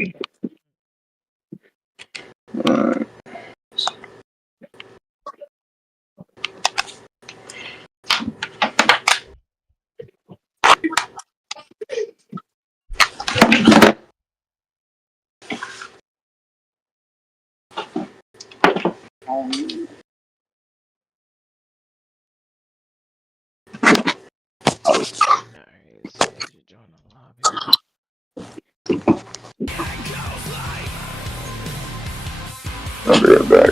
Alright. I'll be right back.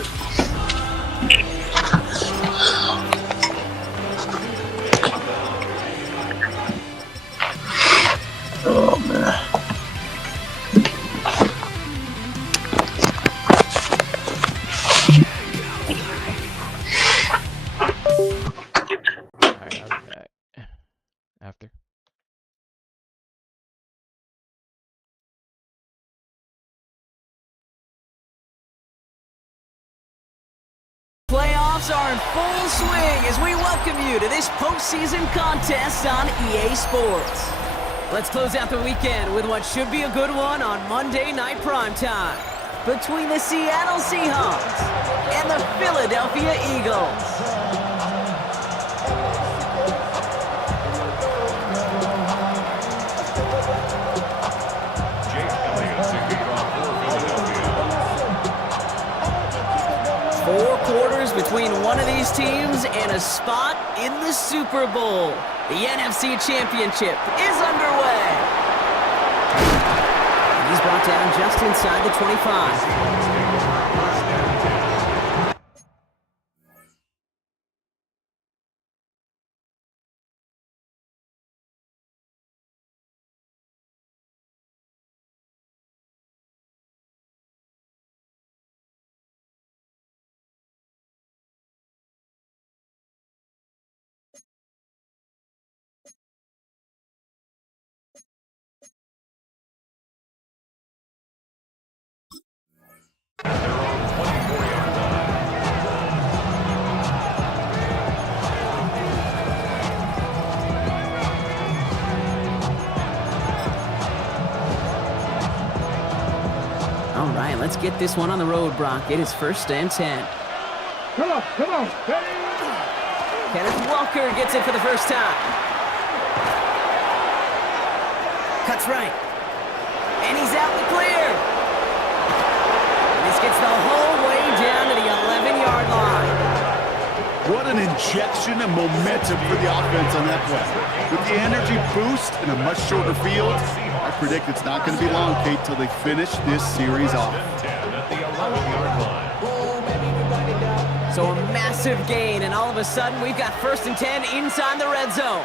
Oh man. Alright, I'll be back. After. Playoffs are in full swing as we welcome you to this postseason contest on EA Sports. Let's close out the weekend with what should be a good one on Monday Night Primetime between the Seattle Seahawks and the Philadelphia Eagles. Four quarters between one of these teams and a spot in the Super Bowl. The NFC Championship is underway. And he's brought down just inside the 25. All right, let's get this one on the road, Brock. It is 1st and 10. Come on. Kenneth Walker gets it for the first time. Cuts right. And he's out in the clear. And this gets the whole way down to the 11-yard line. What an injection of momentum for the offense on that play. With the energy boost and a much shorter field, I predict it's not going to be long, Kate, till they finish this series off. So a massive gain, and all of a sudden we've got 1st and 10 inside the red zone.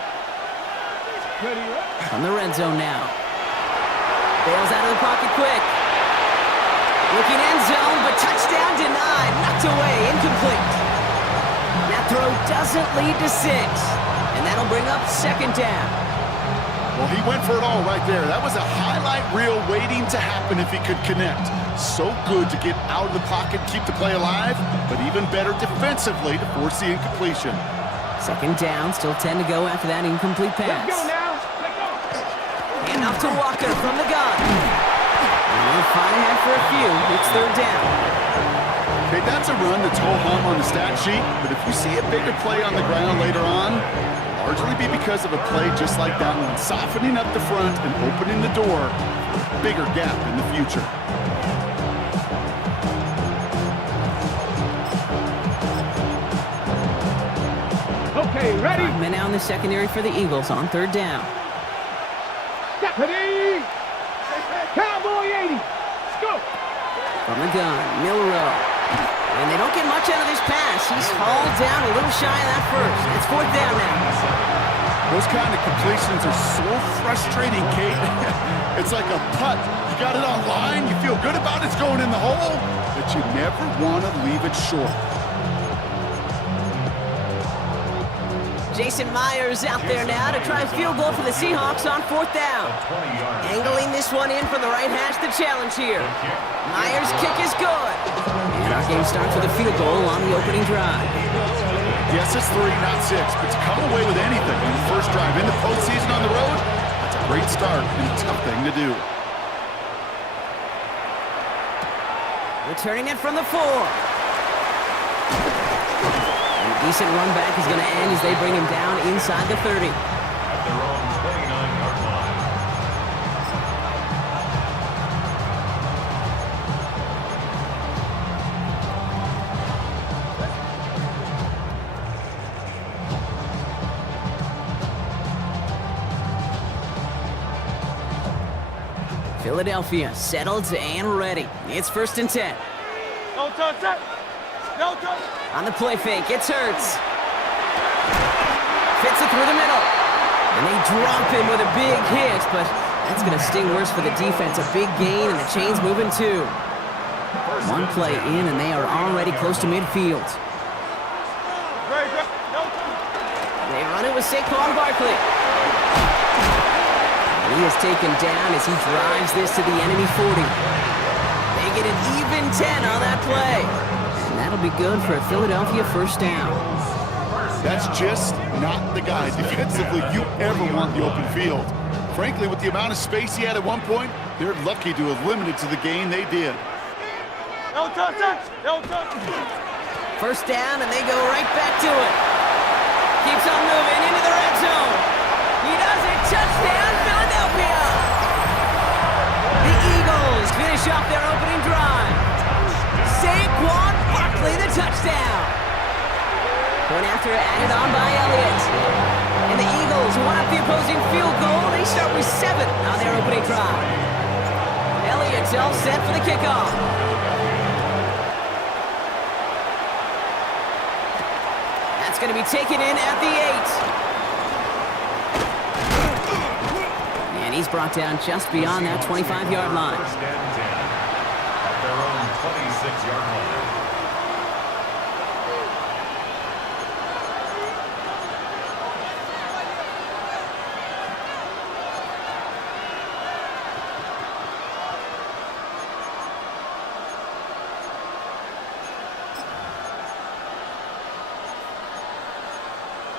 From the red zone now. Bails out of the pocket quick. Looking end zone, but touchdown denied. Knocked away, incomplete. That throw doesn't lead to 6, and that'll bring up 2nd down. Well, he went for it all right there. That was a highlight reel waiting to happen if he could connect. So good to get out of the pocket, keep the play alive, but even better defensively to force the incompletion. 2nd down, still 10 to go after that incomplete pass. Let's go now. And off to Walker from the gun. And they'll find ahead for a few. It's 3rd down. Okay, that's a run that's ho-hum on the stat sheet, but if you see a bigger play on the ground later on, largely be because of a play just like that one, softening up the front and opening the door for a bigger gap in the future. Okay, ready? 5 men out in the secondary for the Eagles on 3rd down. Stephanie! Cowboy 80! Let's go! From the gun, Milrow. And they don't get much out of this pass. He's hauled down a little shy of that first. It's 4th down now. Those kind of completions are so frustrating, Kate. It's like a putt. You got it on line, you feel good about it's going in the hole, but you never want to leave it short. Jason Myers out there now to try a field goal for the Seahawks on 4th down. Angling this one in from the right hash, the challenge here. Myers' kick is good. And our game starts with a field goal on the opening drive. Yes, it's 3, not 6, but to come away with anything on the first drive in the postseason on the road, that's a great start and a tough thing to do. Returning it from the 4. And a decent run back is going to end as they bring him down inside the 30. At their own 29-yard line. Philadelphia settled and ready. It's 1st and 10. No touch it. No touch. On the play fake, it's Hurts. Fits it through the middle. And they drop him with a big hit, but that's going to sting worse for the defense. A big gain, and the chain's moving too. One play in, and they are already close to midfield. They run it with Saquon Barkley. And he is taken down as he drives this to the enemy 40. They get an even 10 on that play. And that'll be good for a Philadelphia 1st down. That's just not the guy defensively you ever want the open field. Frankly, with the amount of space he had at one point, they're lucky to have limited to the gain they did. No touch it. No touch. 1st down, and they go right back to it. Keeps on moving into the red zone. He does it. Touchdown, Philadelphia! The Eagles finish off their opening drive. Saquon Barkley, the touchdown. Point after added on by Elliott. And the Eagles won up the opposing field goal. They start with 7 on their opening drive. Elliott's all set for the kickoff. That's going to be taken in at the 8. And he's brought down just beyond that 25-yard line. 1st and 10. At their own 26-yard line.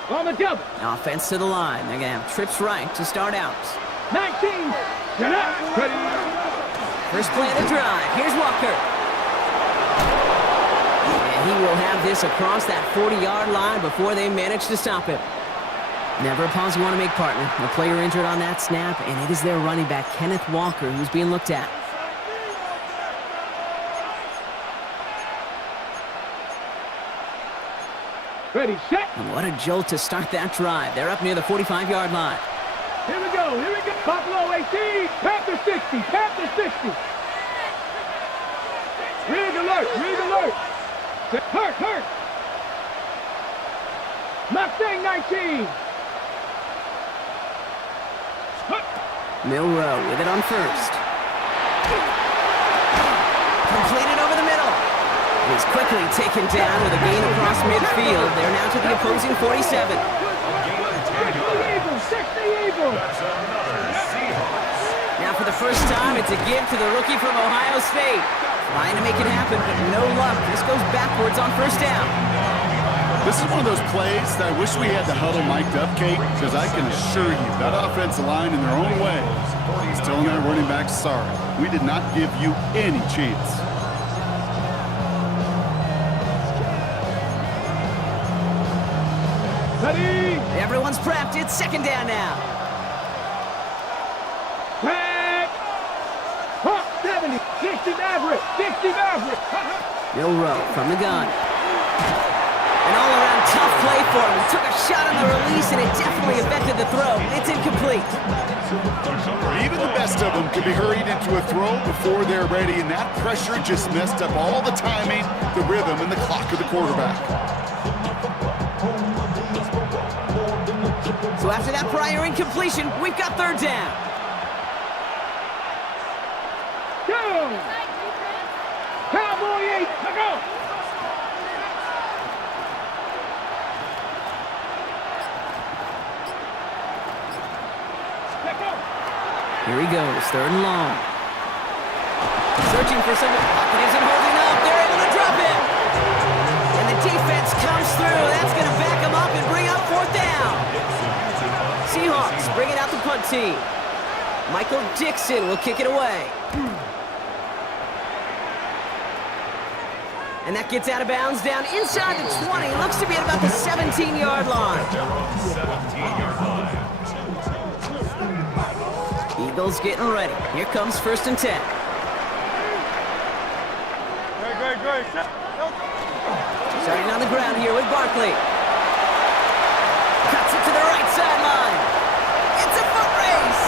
On the double. Offense to the line. They're going to have trips right to start out. 19. Get up. Ready. First play of the drive. Here's Walker. And he will have this across that 40-yard line before they manage to stop him. Never a pause you want to make, partner. A player injured on that snap, and it is their running back, Kenneth Walker, who's being looked at. Ready, set. And what a jolt to start that drive. They're up near the 45-yard line. Here we go. Here we go. Buffalo 18. Panther 60. Panther 60. Rig alert. Rig alert. Hurt. Hurt. Mustang 19. Milrow with it on 1st. Completed over the middle. He's quickly taken down with a gain across midfield. They're now to the opposing 47. Now for the first time, it's a give to the rookie from Ohio State. Trying to make it happen, but no luck. This goes backwards on 1st down. This is one of those plays that I wish we had the huddle mic'd up, Kate, because I can assure you that offensive line in their own way is telling that running back, sorry, we did not give you any chance. Ready. Everyone's prepped. It's 2nd down now. Back. Hawk 70. 60 Maverick. 60 Maverick. Milrow from the gun. An all-around tough play for him. He took a shot on the release, and it definitely affected the throw. It's incomplete. Even the best of them could be hurried into a throw before they're ready, and that pressure just messed up all the timing, the rhythm, and the clock of the quarterback. So after that prior incompletion, we've got 3rd down. Go. Cowboy 8. Go. Here he goes, 3rd and long. Searching for someone. Pocket isn't holding up. They're able to drop him. And the defense comes through. That's going to back him up and bring up 4th down. Seahawks bring it out the punt team. Michael Dixon will kick it away. And that gets out of bounds down inside the 20. Looks to be at about the 17-yard line. At their own 17-yard line. Eagles getting ready. Here comes 1st and 10. Starting on the ground here with Barkley. Cuts it to the right sideline. It's a foot race.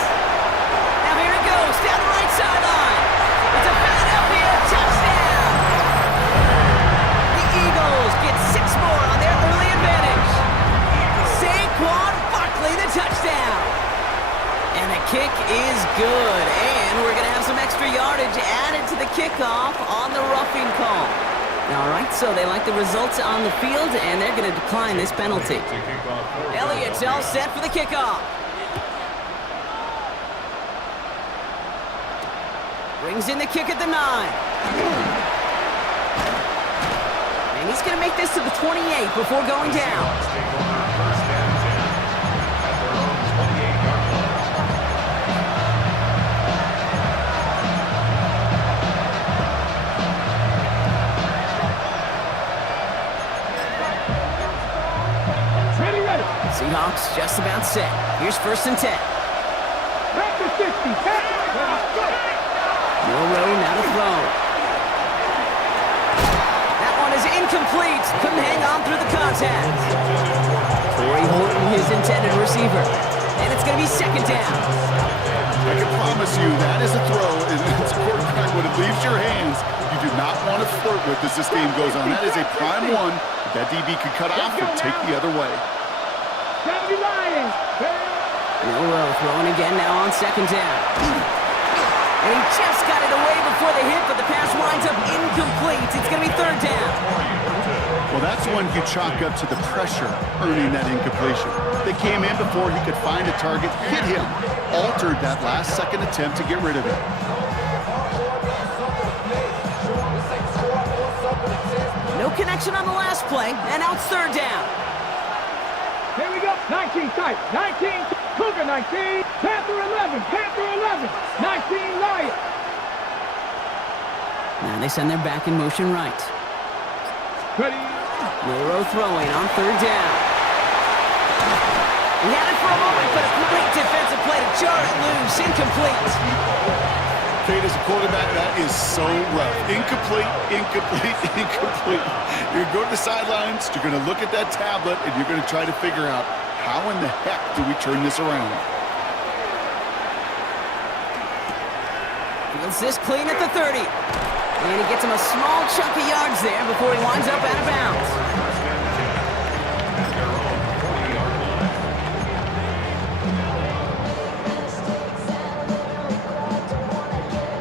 Now here it goes down the right sideline. It's a Philadelphia touchdown. The Eagles get 6 more on their early advantage. Saquon Barkley, the touchdown. And the kick is good. And we're going to have some extra yardage added to the kickoff on the roughing call. All right, so they like the results on the field, and they're going to decline this penalty. Elliott's all set for the kickoff. Brings in the kick at the 9. And he's going to make this to the 28 before going down. Seahawks just about set. Here's 1st and 10. Back to 60. Milroe now to throw. That one is incomplete. Couldn't hang on through the contact. Torrey Horton, his intended receiver. And it's going to be 2nd down. I can promise you that is a throw, and it's a quarterback when it leaves your hands. You do not want to flirt with as this game goes on. That is a prime one that DB could cut off and take the other way. Milroe throwing again now on 2nd down. And he just got it away before the hit, but the pass winds up incomplete. It's going to be 3rd down. Well, that's when you chalk up to the pressure earning that incompletion. They came in before he could find a target, hit him, altered that last-second attempt to get rid of it. No connection on the last play, and now it's 3rd down. Here we go. 19 tight. 19. Cougar 19. Panther 11. Panther 11. 19 Lion. Now they send their back in motion right. Ready. Milroe throwing on 3rd down. He had it for a moment, but a great defensive play to jar it loose. Incomplete. Kate, as a quarterback, that is so rough. Incomplete, incomplete, incomplete. You're going to go to the sidelines, you're going to look at that tablet, and you're going to try to figure out how in the heck do we turn this around. Feels this clean at the 30. And he gets him a small chunk of yards there before he winds up out of bounds.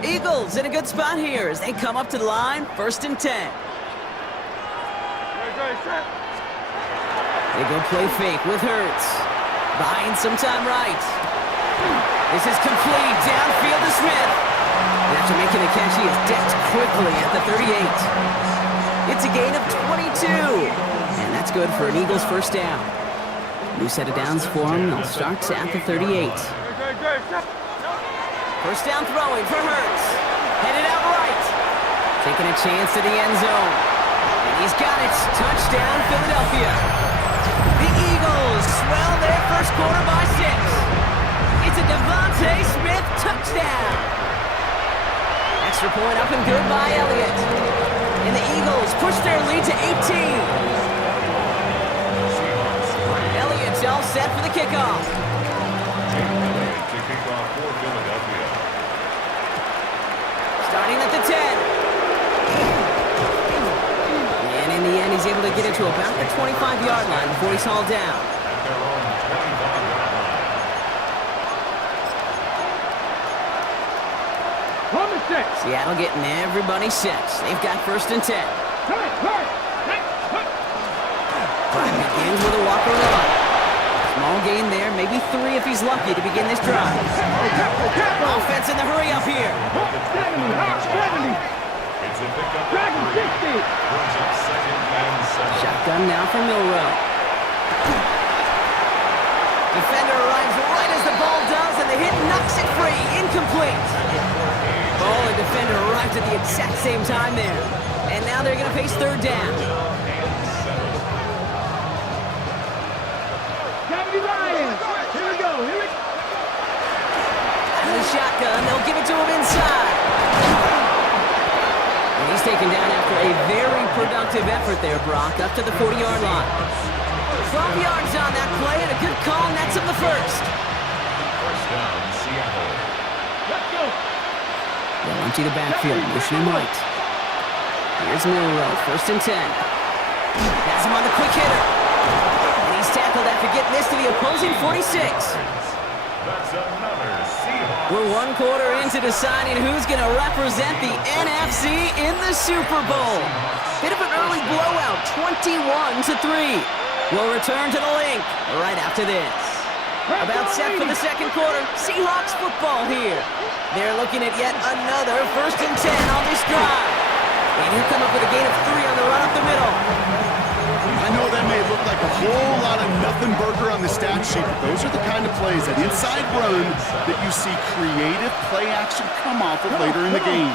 Eagles in a good spot here as they come up to the line, 1st and 10. They go play fake with Hurts. Buying some time right. This is complete. Downfield to Smith. And after making the catch, he is decked quickly at the 38. It's a gain of 22. And that's good for an Eagles 1st down. New set of downs for him. They'll start at the 38. 1st down throwing for Hurts. Headed out right. Taking a chance to the end zone. And he's got it. Touchdown, Philadelphia. The Eagles swell their 1st quarter by 6. It's a Devontae Smith touchdown. Extra point up and good by Elliott. And the Eagles push their lead to 18. Elliott's all set for the kickoff. To kick off for Philadelphia. Starting at the 10. And in the end, he's able to get it to about the 25-yard line before he's hauled down. At their own 25-yard line. Seattle getting everybody set. They've got 1st and 10. Drive begins with a walk run. Small gain there, maybe 3 if he's lucky to begin this drive. Offense in the hurry up here. 70. It's a pickup. Dragon 60. Brings up 2nd and 7. Shotgun now for Milroe. Defender arrives right as the ball does, and the hit knocks it free. Incomplete. Ball and defender arrived at the exact same time there. And now they're going to face third down. 70 Lions. Here we go. Out of the shotgun, they'll give it to him inside. And he's taken down after a very productive effort there, Brock, up to the 40-yard line. 12 yards on that play, and a good call nets him the first. First down, Seattle. Let's go. They'll empty the backfield, motion him right. Here's Milrow, first and 10. Has him on the quick hitter. And he's tackled after getting this to the opposing 46. That's another Seahawks. We're one quarter into deciding who's going to represent the NFC in the Super Bowl. Bit of an early blowout, 21-3. We'll return to the link right after this. About set for the second quarter. Seahawks football here. They're looking at yet another first and 10 on this drive. And he'll come up with a gain of 3 on the run up the middle. I know that may look like a whole lot of nothing burger on the stat sheet, but those are the kind of plays, that inside run, that you see creative play action come off of later in the game.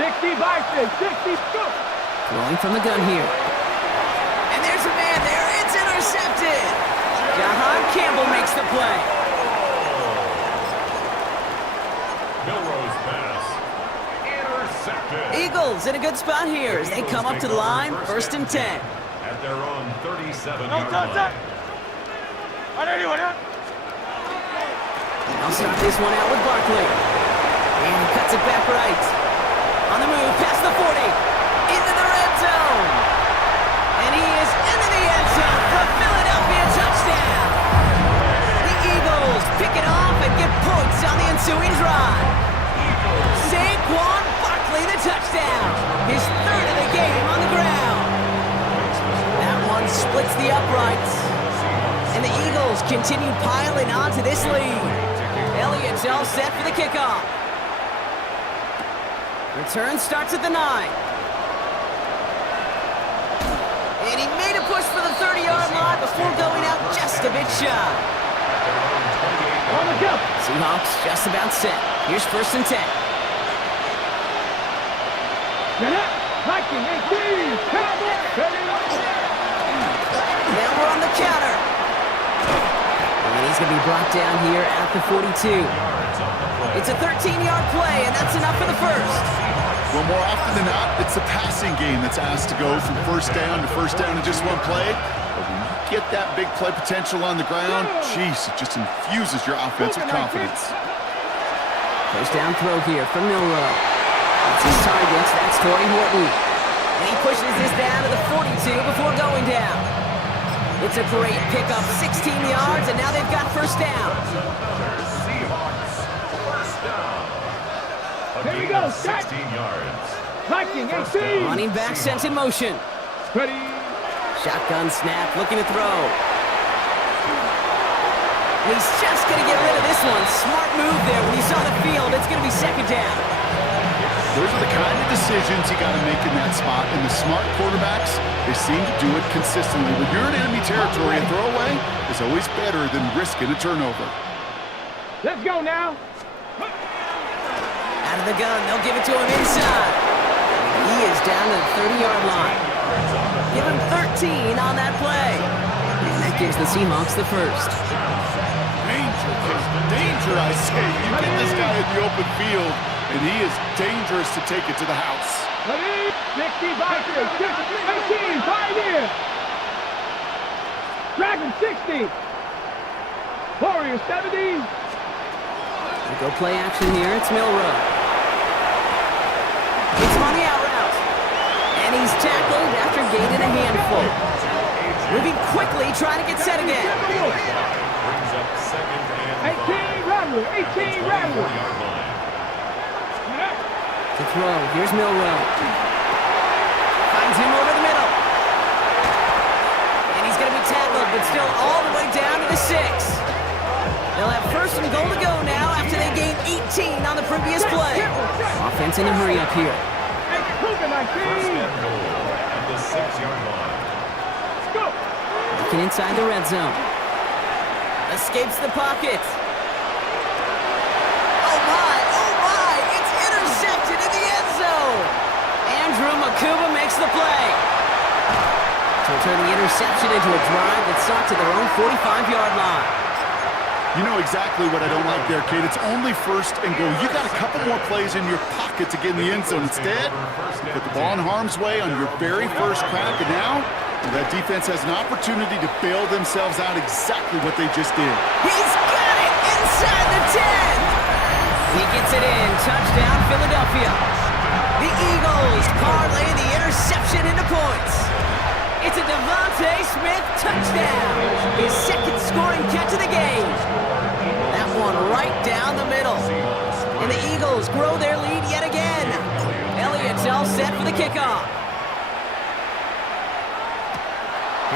60 Vikings, 60, go! Throwing from the gun here. And there's a man there. It's intercepted. Jahan Campbell makes the play. Milrow's pass. Intercepted. Eagles in a good spot here as they come up to the line, first and 10. At their own 37-yard line. I'll start this one out with Barkley. And he cuts it back right. On the move, past the 40. Into the red zone. And he is into the end zone for a Philadelphia touchdown. The Eagles pick it off and get points on the ensuing drive. Saquon Barkley, the touchdown. His third of the game on the ground. That one splits the uprights. And the Eagles continue piling on to this lead. Elliott's all set for the kickoff. Return starts at the 9. And he made a push for the 30-yard line before going out just a bit shy. On the go. Seahawks just about set. Here's first and 10. Get up. Viking, 18, Cowboys, Now we're on the counter. And he's going to be brought down here at the 42. It's a 13-yard play, and that's enough for the first. Well, more often than not, it's the passing game that's asked to go from first down in just one play. But when you get that big play potential on the ground, geez, it just infuses your offense with confidence. First down throw here from Milrow. That's his target. That's Torrey Horton. And he pushes this down to the 42 before going down. It's a great pickup, 16 yards, and now they've got first down. Seahawks first down. Here we go, set. 16 yards. Viking, 18. Running back sent in motion. Ready. Shotgun snap, looking to throw. He's just going to get rid of this one. Smart move there. When he saw the field, it's going to be second down. Those are the kind of decisions you got to make in that spot. And the smart quarterbacks, they seem to do it consistently. When you're in enemy territory, a throwaway is always better than risking a turnover. Let's go now. Out of the gun, they'll give it to him inside. He is down to the 30-yard line. Give him 13 on that play. And that gives the Seahawks the first. Danger, I say. You get this guy in the open field, and he is dangerous to take it to the house. Ready. 60 Vikings, 18, 5 in. Dragon, 60. Warrior, 70. We go play action here. It's Milrow. Gets him on the out route. And he's tackled after gaining a handful. Moving quickly, trying to get set again. Brings up second and 18 Rattler, 18 Rattler. 4-yard line. To throw, here's Milrow. Finds him over the middle. And he's going to be tackled, but still all the way down to the 6. They'll have first and goal to go now after they gained 18 on the previous play. Offense in a hurry up here. First and goal at the 6-yard line. Go. Looking inside the red zone. Escapes the pocket. Oh my, it's intercepted in the end turn the interception into a drive that stopped at their own 45-yard line. You know exactly what I don't like there, Kate. It's only first and goal. You got a couple more plays in your pocket to get in the end zone. Instead, you put the ball in harm's way on your very first crack, and now that defense has an opportunity to bail themselves out exactly what they just did. He's got it inside the 10. He gets it in. Touchdown, Philadelphia. The Eagles parlay the interception into points. It's a Devontae Smith touchdown. His second scoring catch of the game. That one right down the middle. And the Eagles grow their lead yet again. Elliott's all set for the kickoff.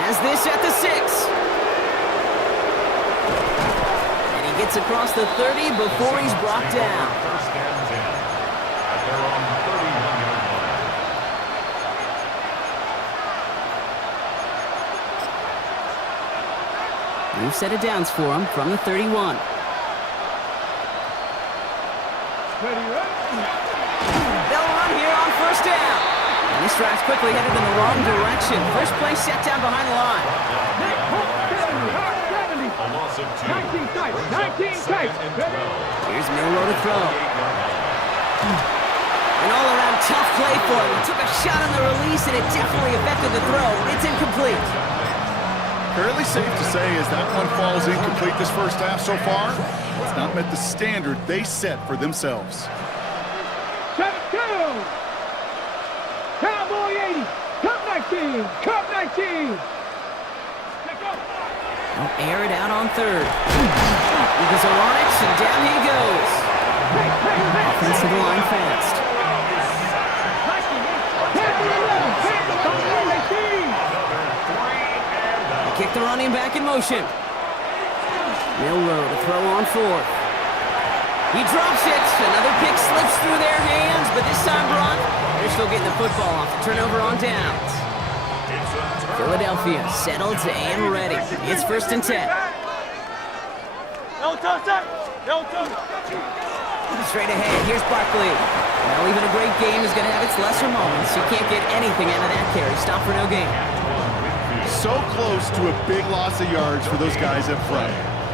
Has this at the 6. And he gets across the 30 before he's brought down. First and 10. At their own 31-yard line. New set of downs for him from the 31. They'll run here on first down. And this drive's quickly headed in the wrong direction. First play set down behind the line. 70. A loss of 2. 19 tight. 19 tight. Here's Milrow to throw. An all-around tough play for him. He took a shot on the release, and it definitely affected the throw. It's incomplete. Fairly safe to say as that one falls incomplete this first half so far, it's not met the standard they set for themselves. 7-2. Cowboy 80. Cup 19. Cup 19. They'll air it out on third. Eagles are on it, and down he goes. Offensive line fast. Kick the running back in motion. Milrow to throw on fourth. He drops it. Another pick slips through their hands, but this time, Brock, they're still getting the football off the turnover on downs. Philadelphia settled and ready. It's first and 10. Straight ahead, here's Barkley. Well, even a great game is going to have its lesser moments. You can't get anything out of that carry. Stop for no gain. So close to a big loss of yards for those guys up front.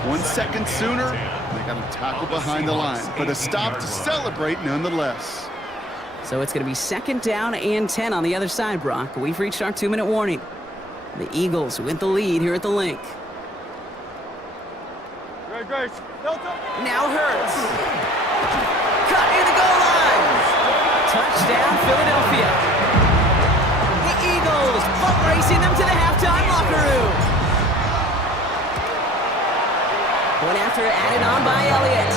1 second sooner, they got a tackle behind the line, but a stop to celebrate nonetheless. So it's going to be second down and 10 on the other side, Brock. We've reached our 2-minute warning. The Eagles with the lead here at the Link. Now Hurts. Cut near the goal line. Touchdown, Philadelphia. The Eagles boat racing them to the halftime locker room. Point after added on by Elliott.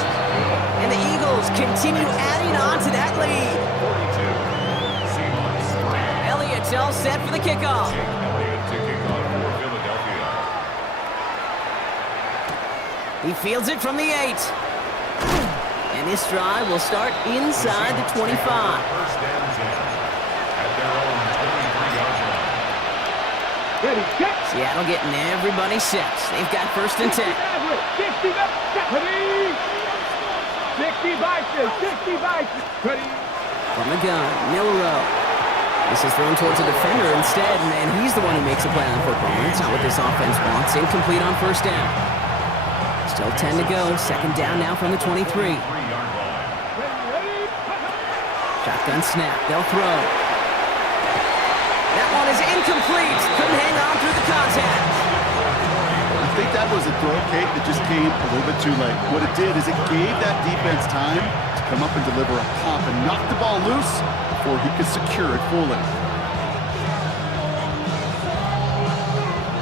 And the Eagles continue adding on to that lead. 42. Elliott's all set for the kickoff. Elliott to kick off for Philadelphia. He fields it from the 8. And this drive will start inside the 25. First and 10. At their own 23-yard line. Ready, set. Seattle getting everybody set. They've got first and 10. 60 bicycles. 60 bicycles. Ready. From the gun, Milrow. This is thrown towards a defender instead, and he's the one who makes a play on football. That's not what this offense wants. Incomplete on first down. Still 10 to go. Second down now from the 23. 3-yard line. Shotgun snap. They'll throw. That one is incomplete. Couldn't hang on through the contact. I think that was a throw, Kate, that just came a little bit too late. What it did is it gave that defense time to come up and deliver a pop and knock the ball loose before he could secure it fully.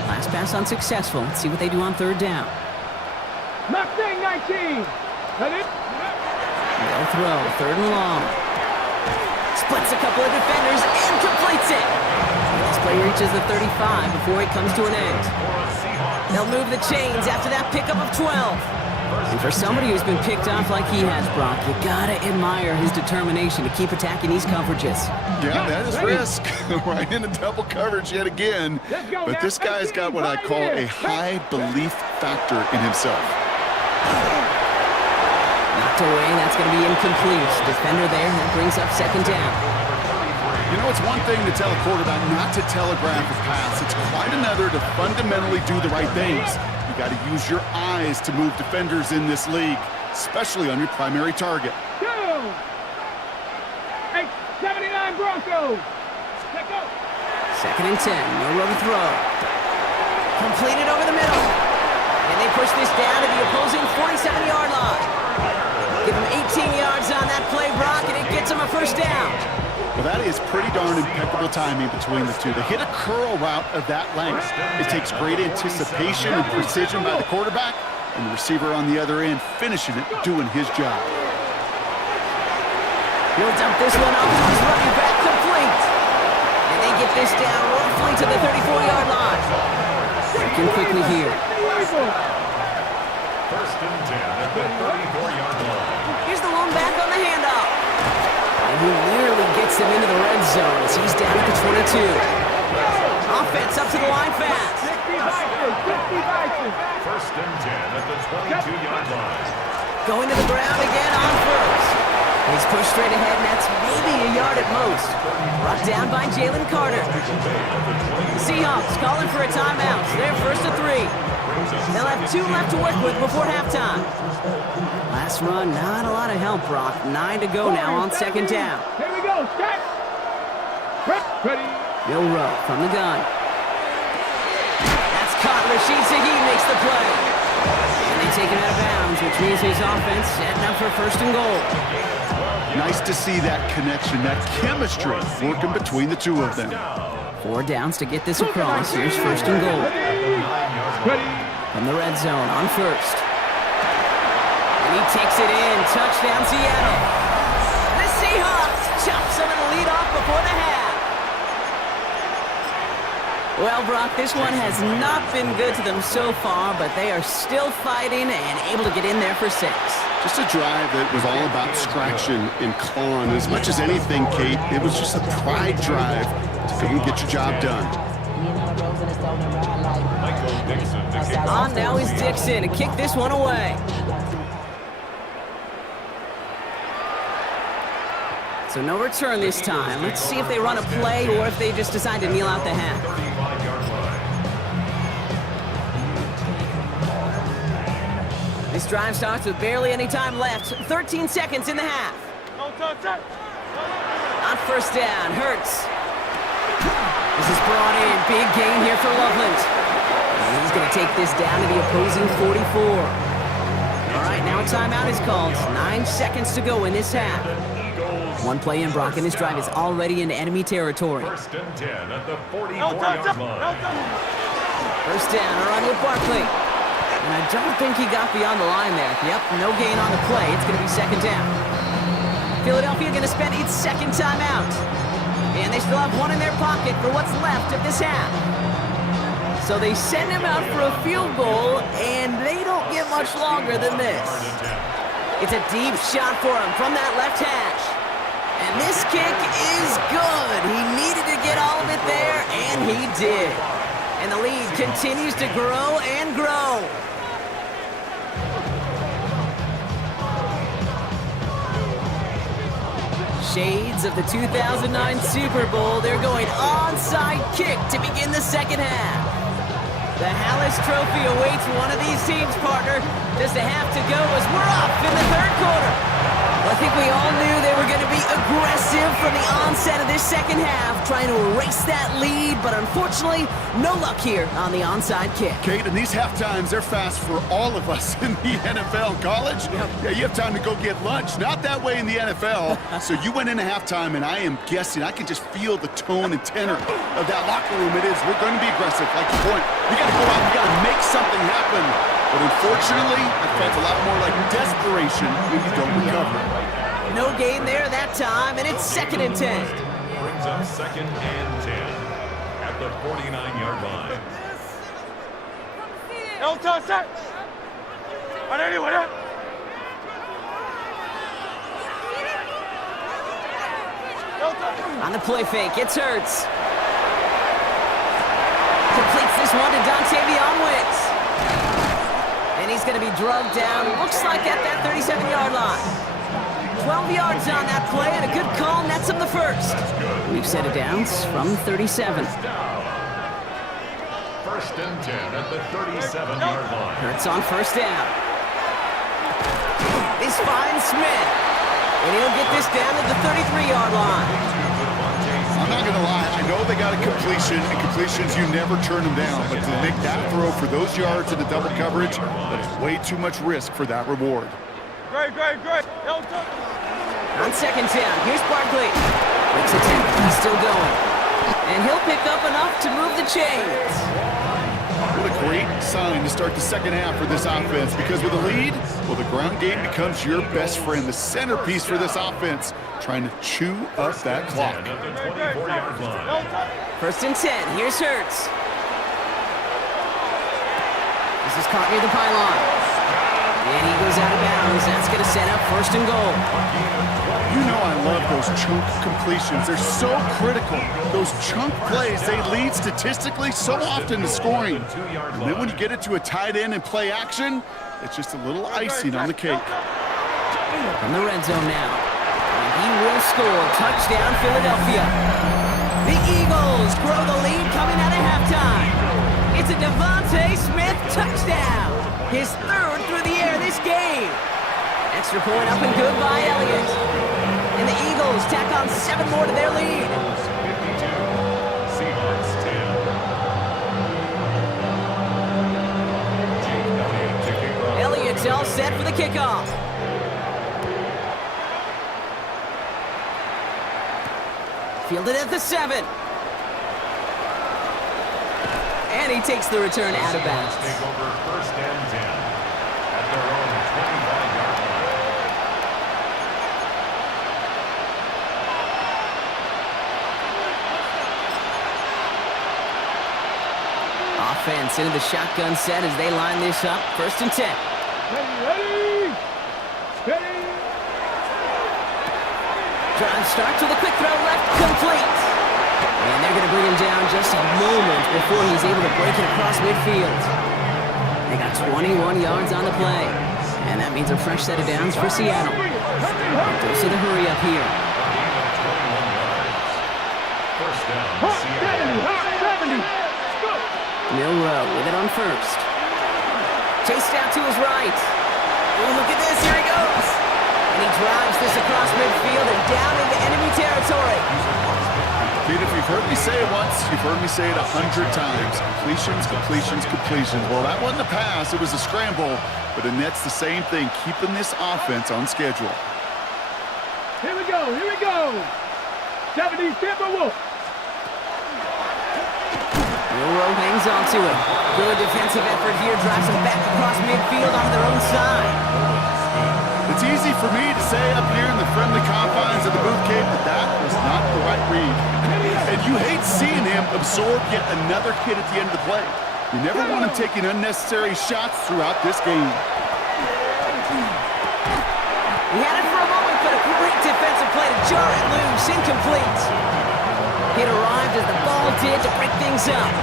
Last pass unsuccessful. Let's see what they do on third down. Mustang 19. Ready. They'll throw. Third and long. Splits a couple of defenders and completes it. This play reaches the 35 before it comes to an end. They'll move the chains after that pickup of 12. And for somebody who's been picked off like he has, Brock, you gotta admire his determination to keep attacking these coverages. Yeah, that is risk. Right into double coverage yet again. But this guy's got what I call a high belief factor in himself. Knocked away, that's going to be incomplete. Defender there, that brings up second down. You know, it's one thing to tell a quarterback not to telegraph a pass. It's quite another to fundamentally do the right things. You got to use your eyes to move defenders in this league, especially on your primary target. 79 Broncos. Let's go. 2nd and 10. No room to throw. Completed over the middle. And they push this down to the opposing 47-yard line. Give them 18 yards on that play, Brock, and it gets them a first down. Well, that is pretty darn impeccable timing between the two. To hit a curl route of that length, it takes great anticipation and precision by the quarterback, and the receiver on the other end finishing it, doing his job. He'll dump this one off to his running back, complete. And they get this down roughly to the 34-yard line. Working quickly here. 1st and 10 at the 34-yard line. Here's the lone back on the handoff. And he nearly gets him into the red zone as he's down at the 22. Offense up to the line fast. 1st and 10 at the 22-yard line. Going to the ground again on first. He's pushed straight ahead, and that's maybe a yard at most. Brought down by Jalen Carter. The Seahawks calling for a timeout. They're 1st and 3. They'll have 2 left to work with before halftime. Last run, not a lot of help, Brock. 9 to go now on 2nd down. Here we go. Start. Ready. Bill Rowe from the gun. That's caught. Rashid Shaheed makes the play. And they take him out of bounds, which means his offense setting up for 1st and goal. Nice to see that connection, that chemistry working between the two of them. 4 downs to get this across. Here's 1st and goal. From the red zone on 1st. And he takes it in. Touchdown, Seattle. The Seahawks chop some of the lead off before the half. Well, Brock, this one has not been good to them so far, but they are still fighting and able to get in there for 6. Just a drive that was all about scratching and clawing. As much as anything, Kate, it was just a pride drive to go and get your job done. On now is Dixon to kick this one away. So no return this time. Let's see if they run a play or if they just decide to kneel out the half. This drive starts with barely any time left. 13 seconds in the half. On 1st down, Hurts. This is brought in. Big gain here for Loveland. And he's going to take this down to the opposing 44. All right, now a timeout is called. 9 seconds to go in this half. 1 play in, Brock, and this drive is already in enemy territory. 1st and 10 at the 44-yard line. 1st down, around with Barkley. And I don't think he got beyond the line there. Yep, no gain on the play. It's going to be 2nd down. Philadelphia going to spend its 2nd timeout. And they still have 1 in their pocket for what's left of this half. So they send him out for a field goal, and they don't get much longer than this. It's a deep shot for him from that left hash. And this kick is good. He needed to get all of it there, and he did. And the lead continues to grow and grow. Shades of the 2009 Super Bowl. They're going onside kick to begin the 2nd half. The Hallis Trophy awaits one of these teams, partner. Just a half to go as we're off in the 3rd quarter. I think we all knew they were going to be aggressive from the onset of this 2nd half, trying to erase that lead, but unfortunately, no luck here on the onside kick. Kate, and these half times, they're fast for all of us in the NFL. College, yeah, you have time to go get lunch. Not that way in the NFL. So you went into halftime, and I am guessing, I can just feel the tone and tenor of that locker room. It is, we're going to be aggressive, like the point. We got to go out, we got to make something happen. But unfortunately, it felt a lot more like desperation when you don't recover. No gain there that time, and it's 2nd and 10. Brings up 2nd and 10 at the 49-yard line. On the play fake, it's Hurts. Completes this one to Dontavion Wicks. And he's going to be drugged down, looks like at that 37-yard line. 12 yards on that play, and a good call nets him the first. We've set it down from 37. First and 10 at the 37-yard line. Hurts on first down. This finds Smith. And he'll get this down at the 33-yard line. I'm not going to lie. I know they got a completion, and completions, you never turn them down. But to make that throw for those yards in the double coverage, that's way too much risk for that reward. Great. On second down, here's Barkley. Makes a tackle. He's still going. And he'll pick up enough to move the chains. What a great sign to start the second half for this offense, because with a lead, well, the ground game becomes your best friend, the centerpiece for this offense, trying to chew up that clock. At the 24-yard line. First and 10, here's Hurts. This is caught near the pylon. And he goes out of bounds. That's going to set up first and goal. You know I love those chunk completions. They're so critical. Those chunk plays, they lead statistically so often to scoring. And then when you get it to a tight end and play action, it's just a little icing on the cake. From the red zone now. And he will score. Touchdown, Philadelphia. The Eagles grow the lead coming out of halftime. It's a Devontae Smith touchdown. His third through the air this game. Extra point up and good by Elliott. And the Eagles tack on 7 more to their lead. Seahawks 10. Elliott's all set for the kickoff. Fielded at the 7. And he takes the return out of bounds. Take over first and 10 at their own 25-yard line. Offense into the shotgun set as they line this up. First and 10. Ready. Steady. Drive starts with a quick throw left, complete. And they're going to bring him down just a moment before he's able to break it across midfield. They got 21 yards on the play. And that means a fresh set of downs for Seattle. Goes to the hurry up here. First down, Hot Seattle. 70. Let's go. Milrow with it on first. Chased out to his right. Oh, look at this. Here he goes. And he drives this across midfield and down into enemy territory. Pete, if you've heard me say it once, you've heard me say it 100 times. Completions. Well, that wasn't a pass. It was a scramble. But it nets the same thing, keeping this offense on schedule. Here we go. 70 Timberwolves. Milrow hangs on to it. Good defensive effort here. Drives him back across midfield on their own side. It's easy for me to say up here in the friendly confines of the Booth Cave that that was not the right read. And you hate seeing him absorb yet another hit at the end of the play. You never want him taking unnecessary shots throughout this game. He had it for a moment, but a great defensive play to jar it loose. Incomplete. It arrived as the ball did to break things up.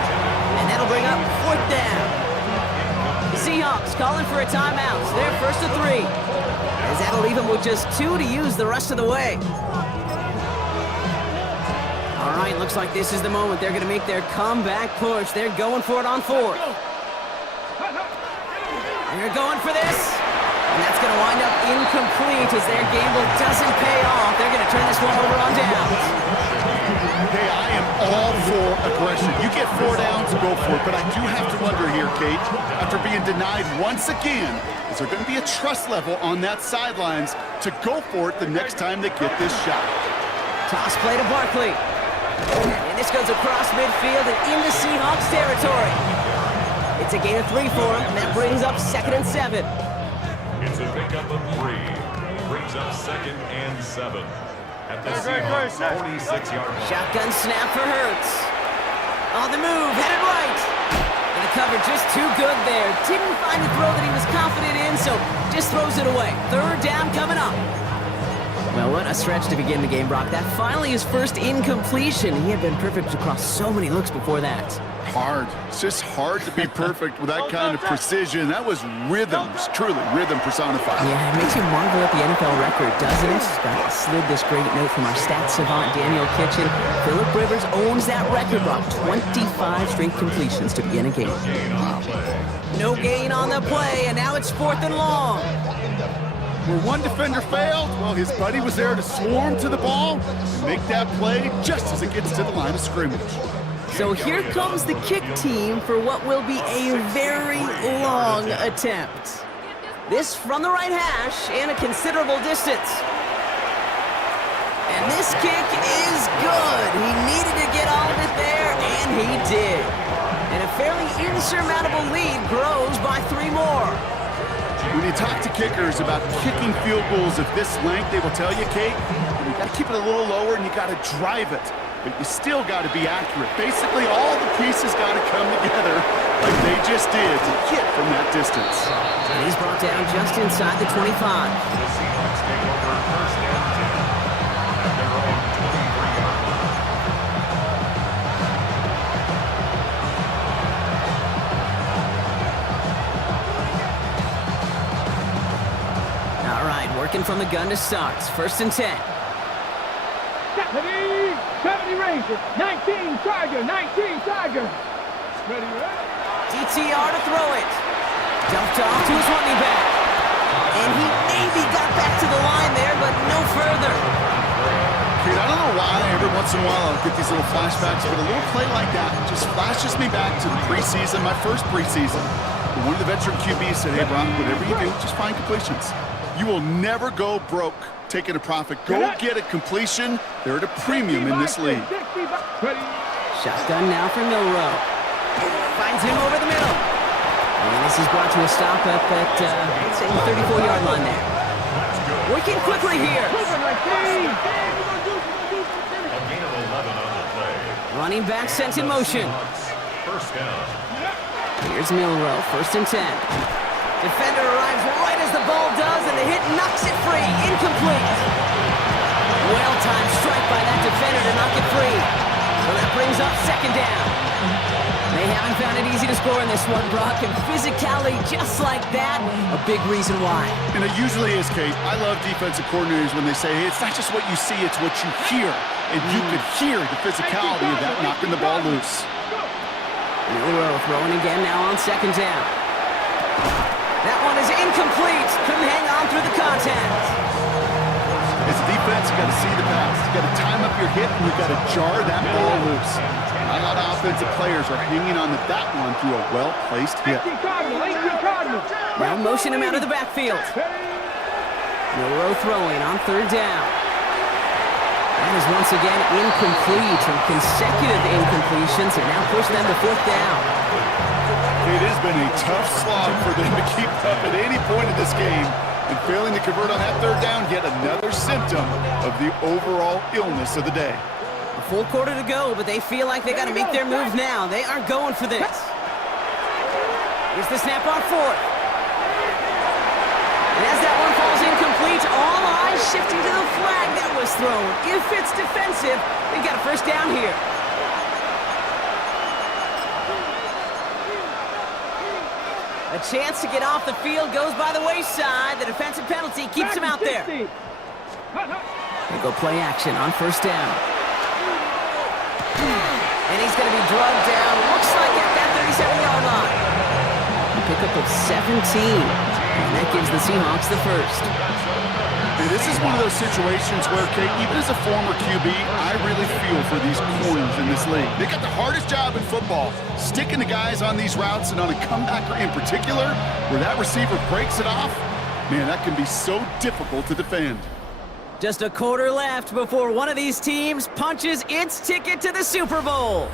And that'll bring up fourth down. The Seahawks calling for a timeout. They're first to 3. As that'll leave them with just 2 to use the rest of the way. All right, looks like this is the moment. They're going to make their comeback push. They're going for it on 4th. They're going for this. And that's going to wind up incomplete as their gamble doesn't pay off. They're going to turn this one over on downs. Hey, I am all for aggression. You get 4 downs, go for it. But I do have to wonder here, Kate, after being denied once again, is there going to be a trust level on that sidelines to go for it the next time they get this shot? Toss play to Barkley. And this goes across midfield and into Seahawks territory. It's a gain of 3 for him, and that brings up 2nd and 7. It's a pickup of 3. Brings up 2nd and 7. At the Seahawks 46-yard line. Shotgun snap for Hurts. On the move, headed right. And the cover just too good there. Didn't find the throw that he was confident in, so just throws it away. 3rd down coming up. Well, what a stretch to begin the game, Brock. That finally his first incompletion. He had been perfect across so many looks before that. Hard. It's just hard to be perfect with that kind of precision. That was rhythms, truly rhythm personified. Yeah, it makes you marvel at the NFL record, doesn't it? Got slid this great note from our stats savant, Daniel Kitchen. Phillip Rivers owns that record, Brock. 25 straight completions to begin a game. No gain on the play, and now it's 4th and long. Where one defender failed, well, his buddy was there to swarm to the ball and make that play just as it gets to the line of scrimmage. So here comes the kick team for what will be a very long attempt. This from the right hash and a considerable distance. And this kick is good. He needed to get all of it there, and he did. And a fairly insurmountable lead grows by 3 more. When you talk to kickers about kicking field goals of this length, they will tell you, Kate, you got to keep it a little lower and you got to drive it. But you still got to be accurate. Basically, all the pieces got to come together like they just did to hit from that distance. And he's brought down just inside the 25. The Seahawks take over 1st and 10 at their own 23-yard line. All right, working from the gun to start. 1st and 10. 70 Rangers, 19 Tiger, 19 Tiger. Ready, ready. DTR to throw it. Dumped off to his running back. And he maybe got back to the line there, but no further. Kate, I don't know why every once in a while I'll get these little flashbacks, but a little play like that just flashes me back to the preseason, my first preseason. One of the veteran QBs said, hey, Brock, whatever you do, just find completions. You will never go broke taking a profit. Go get a completion. They're at a premium in this league. Shotgun now for Milrow. Finds him over the middle. And this is brought to a stop up at, let's say, the 34-yard line there. Working quickly here. A gain of 11 on the play. Running back sent in motion. 1st down. Here's Milrow, 1st and 10. Defender arrives right as the ball does, and the hit knocks it free. Incomplete. Well-timed strike by that defender to knock it free. So that brings up 2nd down. They haven't found it easy to score in this one, Brock, and physicality just like that, a big reason why. And it usually is, Kate. I love defensive coordinators when they say, hey, it's not just what you see, it's what you hear. And you could hear the physicality of that knocking the ball loose. Milrow throwing again now on 2nd down. That one is incomplete. Couldn't hang on through the contact. As a defense, you got to see the pass. You got to time up your hit, and you got to jar that ball loose. Not a lot of offensive players are hanging on to that one through a well-placed hit. Now motion him out of the backfield. Milrow throwing on 3rd down. That is once again incomplete, and consecutive incompletions have now pushed them to 4th down. It has been a tough slog for them to keep up at any point in this game, and failing to convert on that 3rd down, yet another symptom of the overall illness of the day. A full quarter to go, but they feel like they got to make their move now. They are going for this. Here's the snap on 4th. And as that one falls incomplete, all eyes shifting to the flag that was thrown. If it's defensive, they got a 1st down here. A chance to get off the field goes by the wayside. The defensive penalty keeps him out there. They go play action on 1st down. And he's going to be drugged down. Looks like at that 37-yard line. A pickup of 17. And that gives the Seahawks the 1st. And this is one of those situations where, Kate, even as a former QB, I really feel for these corners in this league. They got the hardest job in football, sticking the guys on these routes and on a comebacker in particular, where that receiver breaks it off. Man, that can be so difficult to defend. Just a quarter left before one of these teams punches its ticket to the Super Bowl.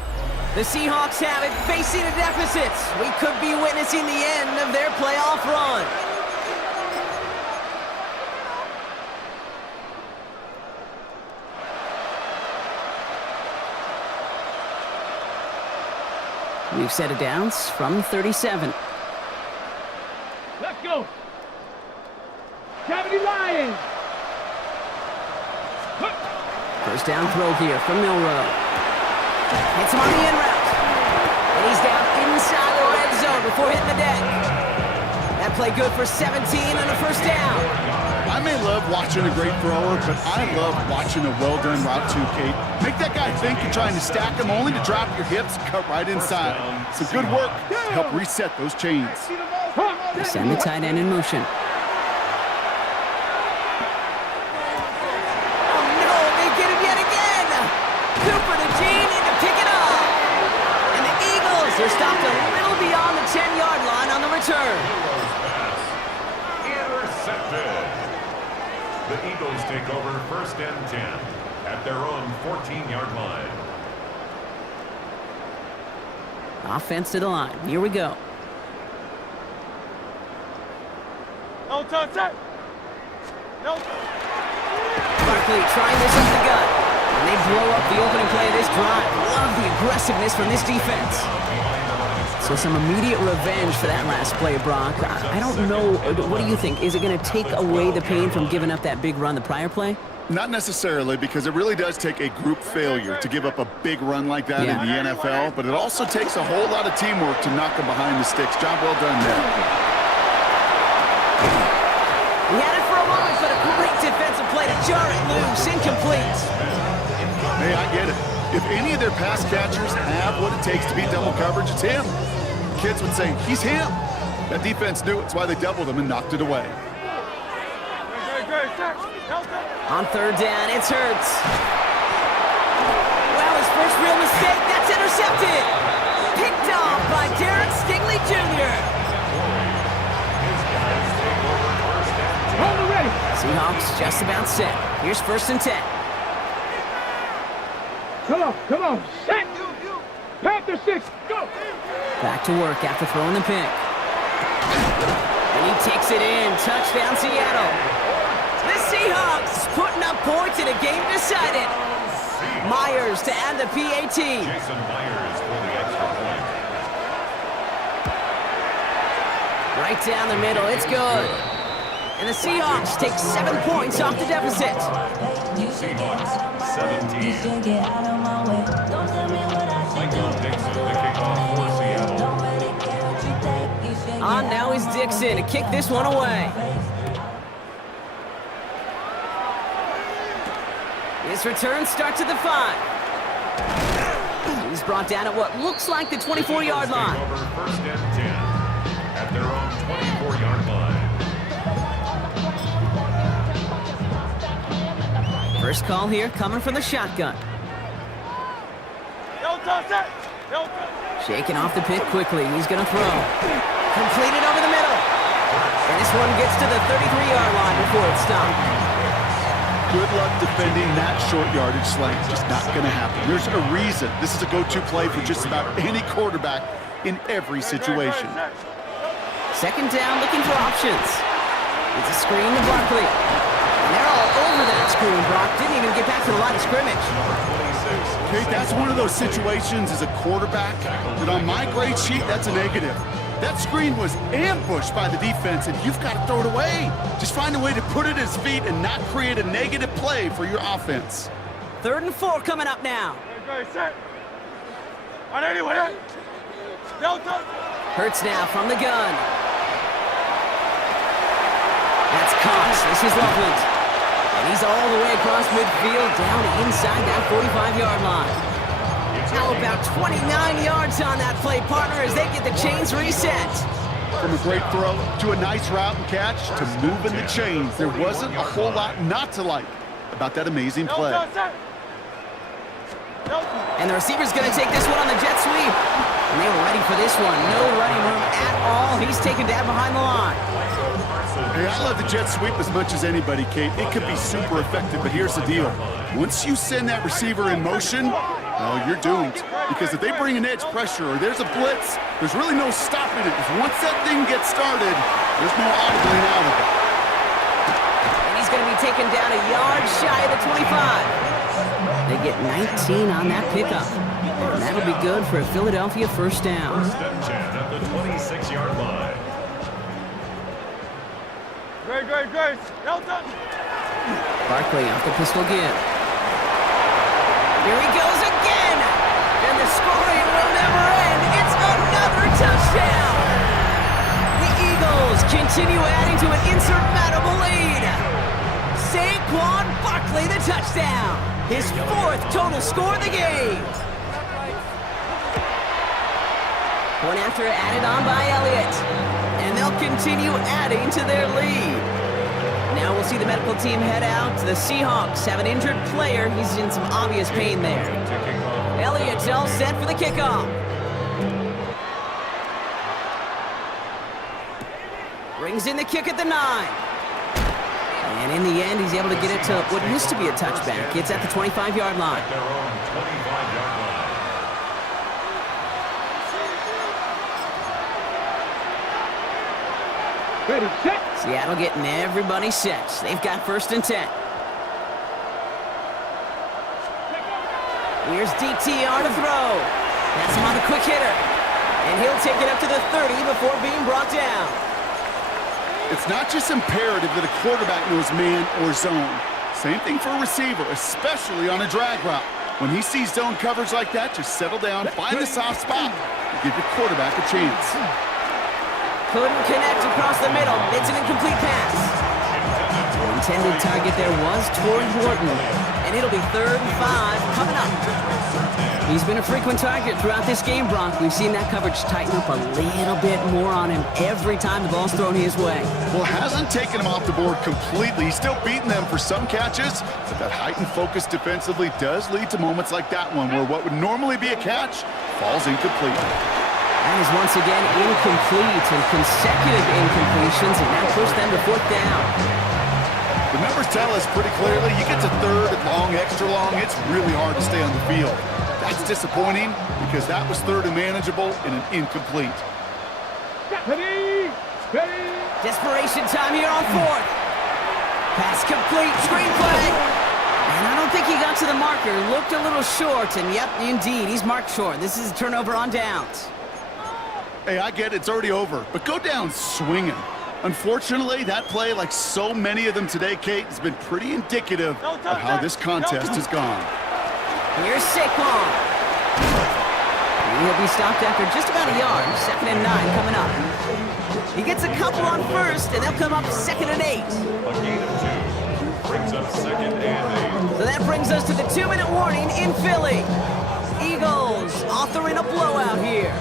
The Seahawks have it, facing a deficit. We could be witnessing the end of their playoff run. We've set it down from 37. Let's go. 70 Lions. First down throw here from Milrow. Hits him on the in route. And he's down inside the red zone before hitting the deck. That play good for 17 and a first down. I may love watching a great thrower, but I love watching a well-done route too, Kate. Make that guy think you're trying to stack him only to drop your hips and cut right inside. Some good work to help reset those chains. They send the tight end in motion. Oh no, they get him yet again! Cooper to Gene in to pick it up. And the Eagles are stopped a little beyond the 10-yard line on the return. Intercepted. The Eagles take over first and 10 at their own 14-yard line. Offense to the line. Here we go. No touch that. No. Barkley trying this up the gut. And they blow up the opening play of this drive. Love the aggressiveness from this defense. So some immediate revenge for that last play, Brock. I don't know. What do you think? Is it going to take away the pain from giving up that big run the prior play? Not necessarily, because it really does take a group failure to give up a big run like that in the NFL, but it also takes a whole lot of teamwork to knock them behind the sticks. Job well done there. He had it for a moment, but a great defensive play to jar it loose. Incomplete. Hey, I get it. If any of their pass catchers have what it takes to beat double coverage, it's him. Kids would say, he's him. That defense knew it. That's why they doubled him and knocked it away. On third down, it's Hurts. Well, his first real mistake, that's intercepted. Picked off by Derek Stingley Jr. Hold it ready. Seahawks just about set. Here's first and 10. Come on. Set. Panther 6, go. Back to work after throwing the pick. And he takes it in. Touchdown, Seattle. The Seahawks putting up points in a game decided. Myers to add the PAT. Jason Myers for the extra point. Right down the middle. It's good. And the Seahawks take 7 points off the deficit. Seahawks 17. Michael Dixon, the kickoff for Seattle. On now is Dixon to kick this one away. His return starts at the 5. He's brought down at what looks like the 24-yard line. Over first and 10 at their own 24-yard line. First call here coming from the shotgun. Shaking off the pick quickly. He's going to throw. Completed over the middle. And this one gets to the 33-yard line before it's stopped. Good luck defending that short yardage slang. Just not going to happen. There's a reason this is a go-to play for just about any quarterback in every situation. Second down, looking for options. It's a screen to Barkley. And they're all over that screen, Brock. Didn't even get back to the line of scrimmage. Okay, that's one of those situations as a quarterback that on my grade sheet, that's a negative. That screen was ambushed by the defense, and you've got to throw it away. Just find a way to put it at his feet and not create a negative play for your offense. 3rd and 4 coming up now. Hurts now from the gun. That's Cox. This is Loveland. And he's all the way across midfield, down inside that 45-yard line. How about 29 yards on that play, partner, as they get the chains reset. From a great throw to a nice route and catch to moving the chains, there wasn't a whole lot not to like about that amazing play. And the receiver's going to take this one on the jet sweep. And they were ready for this one. No running room at all. He's taken down behind the line. Hey, I love the jet sweep as much as anybody, Kate. It could be super effective, but here's the deal. Once you send that receiver in motion, well, you're doomed. Because if they bring an edge pressure or there's a blitz, there's really no stopping it. Because once that thing gets started, there's no audibling out of it. And he's going to be taken down a yard shy of the 25. They get 19 on that pickup. And that'll be good for a Philadelphia first down. First and 10 at the 26-yard line. Great. Well done. Barkley off the pistol give. Here he goes again. And the scoring will never end. It's another touchdown. The Eagles continue adding to an insurmountable lead. Saquon Barkley, the touchdown. His 4th total score of the game. Point after added on by Elliott. And they'll continue adding to their lead. Now we'll see the medical team head out. The Seahawks have an injured player. He's in some obvious pain there. Elliott's all set for the kickoff. Brings in the kick at the 9. And in the end, he's able to get it to what used to be a touchback. It's at the 25-yard line. Their own 25-yard line. Ready, set. Seattle getting everybody set. They've got 1st and 10. Here's DTR to throw. That's him on the quick hitter. And he'll take it up to the 30 before being brought down. It's not just imperative that a quarterback knows man or zone. Same thing for a receiver, especially on a drag route. When he sees zone coverage like that, just settle down, find the soft spot, and give your quarterback a chance. Couldn't connect across the middle. It's an incomplete pass. The intended target there was Torrey Horton. And it'll be 3rd and 5 coming up. He's been a frequent target throughout this game, Bronk. We've seen that coverage tighten up a little bit more on him every time the ball's thrown his way. Well, it hasn't taken him off the board completely. He's still beating them for some catches, but that heightened focus defensively does lead to moments like that one where what would normally be a catch falls incomplete. That is once again incomplete and consecutive incompletions, and that pushed them to 4th down. The numbers tell us pretty clearly, you get to 3rd and long, extra long, it's really hard to stay on the field. That's disappointing because that was 3rd and manageable and an incomplete. Ready, ready. Desperation time here on 4th. Pass complete, screenplay. And I don't think he got to the marker. Looked a little short, and yep, indeed, he's marked short. This is a turnover on downs. Hey, I get it, it's already over, but go down swinging. Unfortunately, that play, like so many of them today, Kate, has been pretty indicative of how this contest has gone. Here's Saquon. He'll be stopped after just about a yard. 2nd and 9 coming up. He gets a couple on 1st, and they'll come up 2nd and 8. A gain of 2 brings up 2nd and 8. So that brings us to the 2-minute warning in Philly. Eagles authoring a blowout here.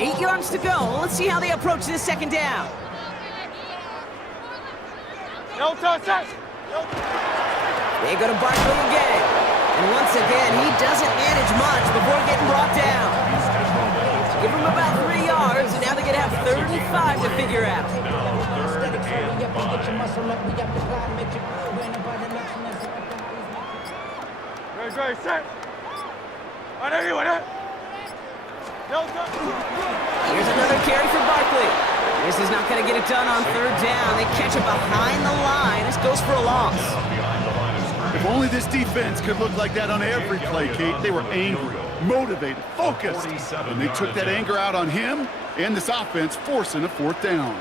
8 yards to go. Let's see how they approach this 2nd down. No touch. They go to Barkley again. And once again, he doesn't manage much before getting brought down. Give him about 3 yards, and now they're going to have 3rd and 5 to figure out. Now 3rd and 5. Ready, set. Here's another carry for Barkley. This is not going to get it done on 3rd down. They catch it behind the line. This goes for a loss. If only this defense could look like that on every play, Kate. They were angry, motivated, focused. And they took that anger out on him and this offense, forcing a 4th down.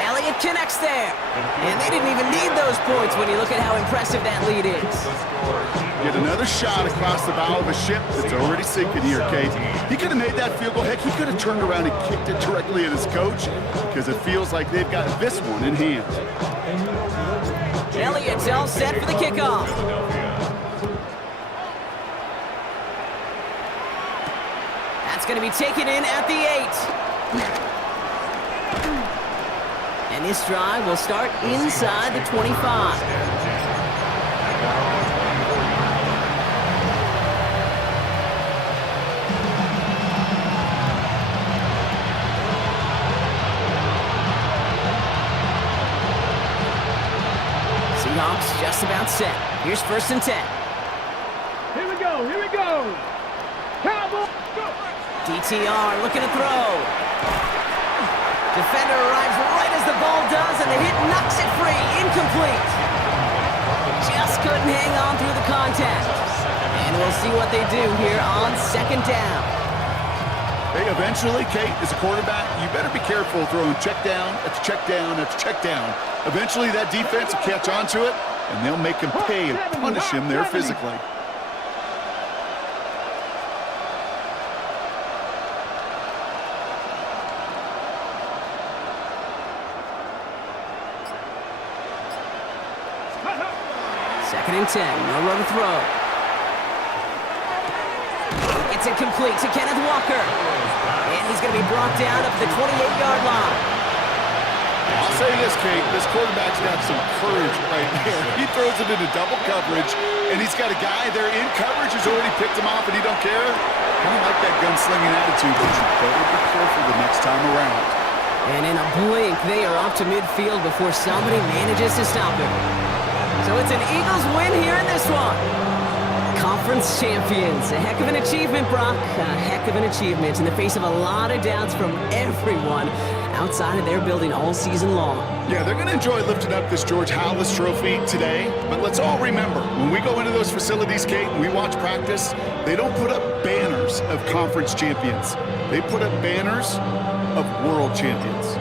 Elliott connects there. And they didn't even need those points when you look at how impressive that lead is. Get another shot across the bow of a ship that's already sinking here, Kate. He could have made that field goal. Heck, he could have turned around and kicked it directly at his coach because it feels like they've got this one in hand. Elliott's all set for the kickoff. That's going to be taken in at the 8. And this drive will start inside the 25. Seahawks just about set. Here's 1st and 10. Here we go. Cowboy, go. DTR looking to throw. Defender arrives right as the ball does, and the hit knocks it free. Incomplete. Just couldn't hang on through the contact. And And we'll see what they do here on second down. Hey, eventually, Kate, as a quarterback, you better be careful throwing check down after check down after check down. Eventually, that defense will catch on to it, and they'll make him pay and punish him there physically. Second and 10, no run to throw. It's incomplete to Kenneth Walker. And he's going to be brought down up the 28-yard line. I'll say this, Kate, this quarterback's got some courage right there. He throws it into double coverage, and he's got a guy there in coverage who's already picked him off, and he don't care. Kind of like that gunslinging attitude, but you better be careful the next time around. And in a blink, they are off to midfield before somebody manages to stop him. So it's an Eagles win here in this one. Conference champions. A heck of an achievement, Brock. A heck of an achievement in the face of a lot of doubts from everyone outside of their building all season long. Yeah, they're going to enjoy lifting up this George Halas trophy today. But let's all remember, when we go into those facilities, Kate, and we watch practice, they don't put up banners of conference champions. They put up banners of world champions.